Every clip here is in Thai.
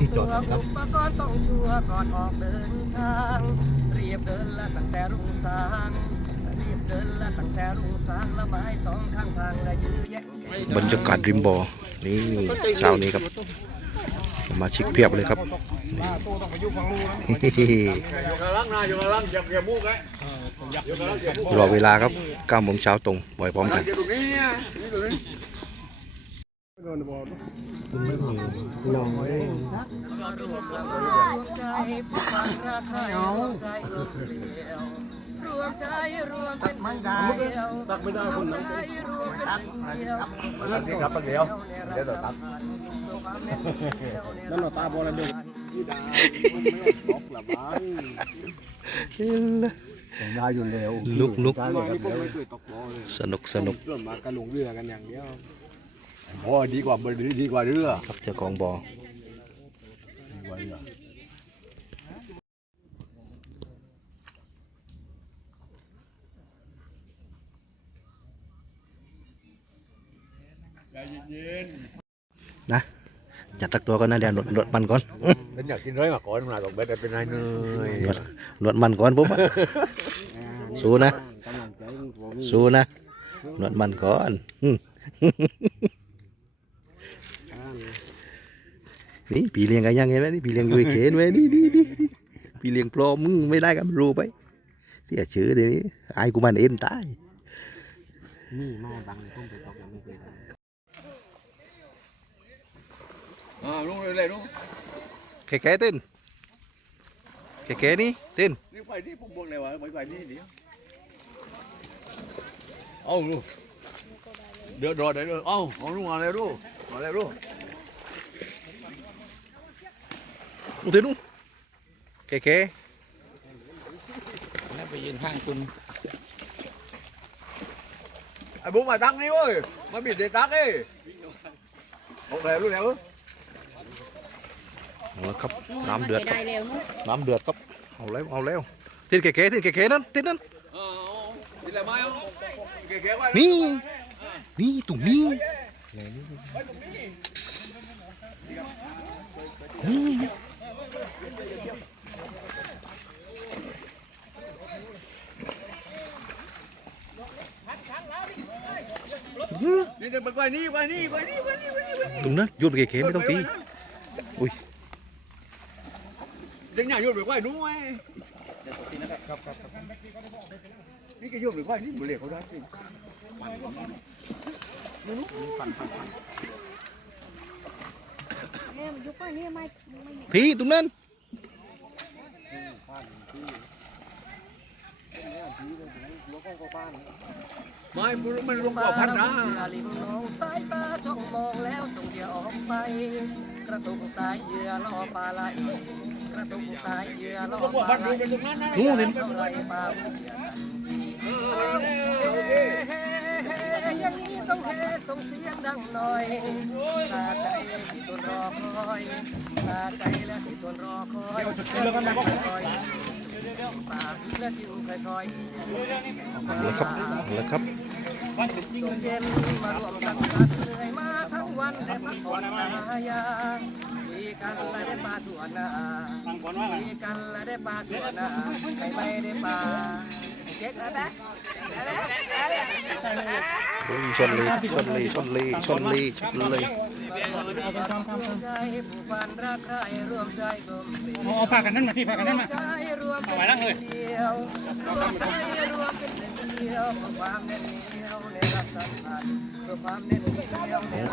ที่จอดนะครับอุปกรณ์ต้องชัวร์ก่อนออกเดินทางเรียบเดินละตั้งแต่รุ่งสางเรียบเดินละตั้งแต่รุ่งสางละไม้สองข้างทางและยื้อแย่งแข่งบรรยากาศริมบ่อนี่เช้านี้ครับสมาชิกเพียบเลยครับอยู่ข้างล่างนะอยู่ข้างล่างอย่าอย่ามุกไอ้อยู่ข้างล่างอย่ามุกรอเวลาครับ9โมงเช้าตรงบ่อยพร้อมกัน อยู่ตรงนี้อะนี่ตรงนี้รวมใจผู้ฟังรักใครรวมใจรวมเดียวรวมใจรวมเป็นหนึ่งเดียวตักไม่ได้คนไหนรวมเป็นหนึ่งเดียวตักนี่ครับตักเดียวเดี๋ยวตักนั่นหน้าตาบอลเด็กได้อยู่เร็วลุกลุกได้เลยครับเร็วสนุกสนุกเริ่มมากระลงเรือกันอย่างเดียว โอ้ดีกว่าดีกว่าเรือครับเจ้าของบ่อดีกว่าเรือนะจัดตักตัวก่อนนะเดี๋ยวหนวดหนวดมันก่อน เป็นอยากกินร้อยมาก่อนมาต้องเบ็ดเป็นนายเนยหนวดหนวดมันก่อนปุ๊บอะสู้นะสู้นะหนวดมันก่อนอืม นี่พี่เลี้ยงกันยังไงไหมนี่พี่เลี้ยงอยู่ไอ้เขนไว้นี่นี่นี่นี่พี่เลี้ยงปลอมมึงไม่ได้กันรู้ไปเสียชื่อเดี๋ยวนี้ไอ้กูมันเอ็นตายนี่ไม่บังต้องไปตอกยังไม่เคยอ่าลุงเลยลุงแค่แค่เต้นแค่แค่นี่เต้นนี่ไปนี่ผมบอกเลยว่าไปไปนี่เดี๋ยวเอาลุงเดี๋ยวรอได้เลยเอาเอาลุงมาเลยลุงมาเลยลุง มึงเต้นนู้นแค่แค่แล้วไปยืนข้างคุณไอ้บุ้งมาตั้งนี่เว้ยมาบิดเดตักเอ้บอกเลยลุงแล้ว เอาละครับน้ำเดือดครับ ได้เร็วเนอะ น้ำเดือดครับ เอาแล้วเอาแล้วเต้นแค่แค่เต้นแค่แค่นั่นเต้นนั่น Ờ, đi làm ai không? Kìa kìa quay นี่นี่ตรงนี้นี่ đi đi quay đi quay đi quay đi quay đi quay đi ตรงนั้นโยนไปแค่ๆไม่ต้องตีอุ้ย đến nhà vô được quay đúng không ấy cái cái vô được quay đi một liệt không đó chứ เนี่ยมันยุคว่านี่ ไม่ไม่พี่ตรงนั้น mai mình luôn có phát ra ริมน้องสายตาจ้องมองแล้วส่งเหยื่อออกไป กระตุกสายเหยื่อล่อปลาไหลกระตุกสายเหยื่อล่อ không ป có ลา phát ไหล được cái lúc นั้นนู่นเห็นเท่าไรปลาบุกอย่างนี้ต้องเฮส่งเสียงดังหน่อยสาใจที่ตนรอคอยสาใจและที่ตนรอคอยคอยปากและจิ้มค่อยๆเอาละครับเอาละครับ ลมเย็นมารวมสังสรรค์เหนื่อยมาทั้งวันแต่พักผ่อนตายามีกันและได้ปลาตัวน้ามีกันและได้ปลาตัวนาไม่ไม่ได้ปลาเจ๊กอะไรโอ้ยชนเลยชนลยชนลยชนลยชนลยใจผู้พันรักใครรวมใจกลมเกลียวเอาผ้ากันนั่นมาที่ผ้ากันนั่นมาใจรวมเป็นไปนั่งเลยเดียวรวมใจรวมเป็นหนึ่งเดียวเพื่อความแน่นเหนียวในรักสัมพันธ์เพื่อควา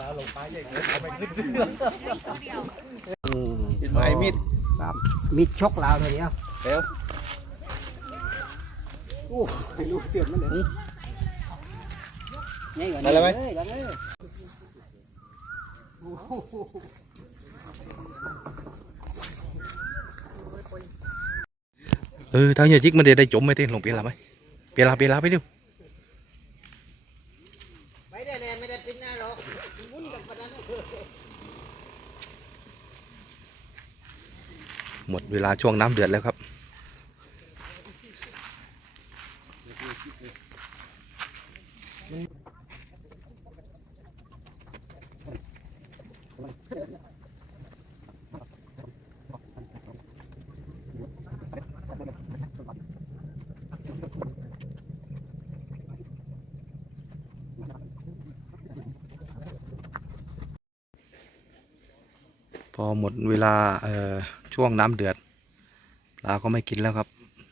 แล้วหลุมไปใหญ่เกินอืมไม่ฝั่งนี้ไม้มิดมีดชกลาวเท่านี้เร็วโอ้ไม่รู้เตือนมันเลยนี่ก่อนอะไรไหมเลยก่อนเลยเออทางเหี้ยจิกมันเดี๋ยวได้จมไหมเต้นลงเปลี่ยนละไหมเปลี่ยนละเปลี่ยนละไปเร็ว ไปได้เลยไม่ได้ปิดหน้าหรอกมุนกับปนั้นหมดเวลาช่วงน้ำเดือดแล้วครับ หมดเวลาเอ่อช่วงน้ำเดือด ปลาก็ไม่กินแล้วครับ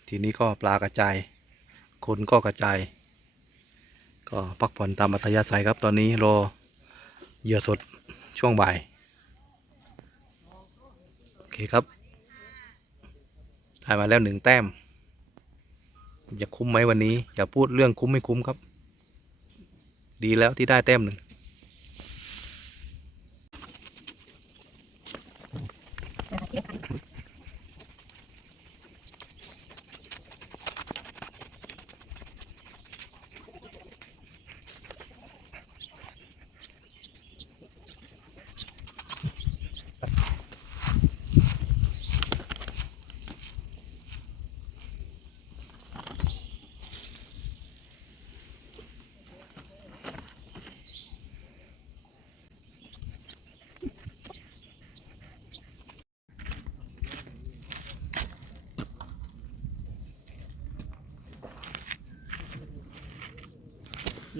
ทีนี้ก็ปลากระจาย คนก็กระจาย ก็พักผ่อนตามอัธยาศัยครับ ตอนนี้รอเหยื่อสดช่วงบ่าย โอเคครับได้มาแล้วหนึ่งแต้ม จะคุ้มไหมวันนี้ อย่าพูดเรื่องคุ้มไม่คุ้มครับ ดีแล้วที่ได้แต้มหนึ่ง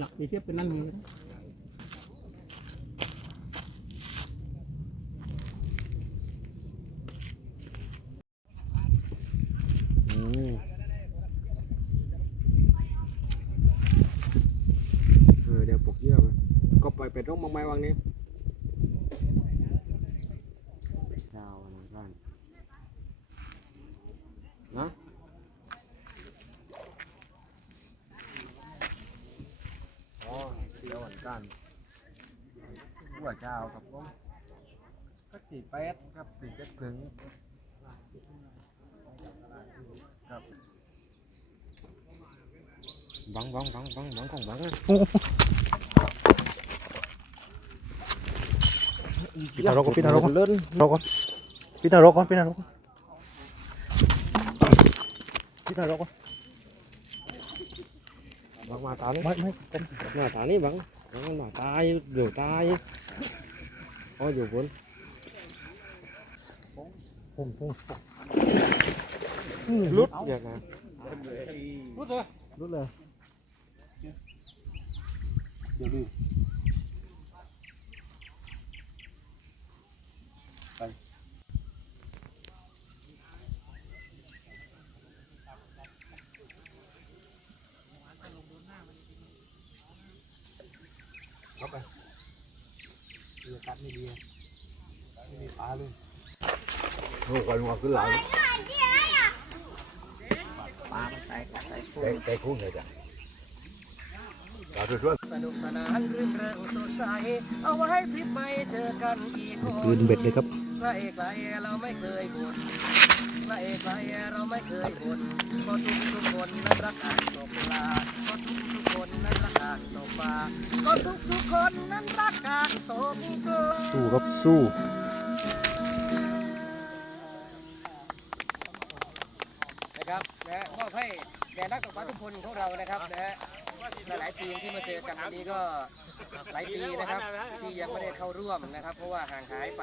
ลักดีเทียบเป็นนั่นมือเออเดี๋ยวปลุกเยี่ยมก็ปล่อยเป็ดร่มมางไม้วางนี้เจ้าอะไรกันนะอ๋อ เดี๋ยวเหมือนกันหัวเจ้าครับผมก็สี่แปดครับสี่เจ็ดถึงครับบังบังบังบังบังของบังนะปิดนรกก่อนปิดนรกก่อนเล่นนรกก่อนปิดนรกก่อนปิดนรกก่อนปิดนรกก่อน บังมาตานี่ไม่ไม่มาตานี่บังบังมันมาตา ยเดี๋ยวตายอ๋ออยู่บนผมผมลุดอย่างนั้นพูดเลยลุดเลยเดี๋ยวดูโอ้ยมาขึ้นหลังปากแตกใส่แต่แต่คุ้งเลยจ้ะเราช่วยสนุกสนานรื่นเริงสดใสเอาไว้ทริปไปเจอกันอีกคนคืนเบ็ดเลยครับพระเอกหลายเราไม่เคยบ่นพระเอกหลายเราไม่เคยบ่นเพราะทุกทุกๆคนนั้นรักอ่างตกปลาเพราะทุกทุกๆคนนั้นรักอ่างตกปลาก็ทุกทุกๆคนนั้น สู้ครับสู้นะครับนะฮะมอบให้แด่นักตกปลาทุกคนของเรานะครับนะฮะหลายๆทีมที่มาเจอกันวันนี้ก็หลายปีนะครับ ที่ยังไม่ได้เข้าร่วมนะครับ เพราะว่าห่างหายไป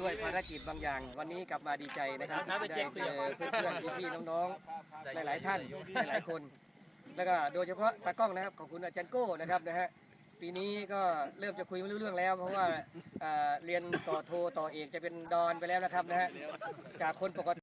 ด้วยภารกิจบางอย่าง วันนี้กลับมาดีใจนะครับได้เจอเพื่อนๆพี่ๆน้องๆหลายๆท่านหลายๆคน แล้วก็โดยเฉพาะตากล้องนะครับขอบคุณอาจารย์โก้นะครับนะฮะ ปีนี้ก็เริ่มจะคุยไม่รู้เรื่องแล้ว เพราะว่าอ่าเรียนต่อโทต่อเอกจะเป็นดอนไปแล้วนะครับนะฮะจากคนปกติ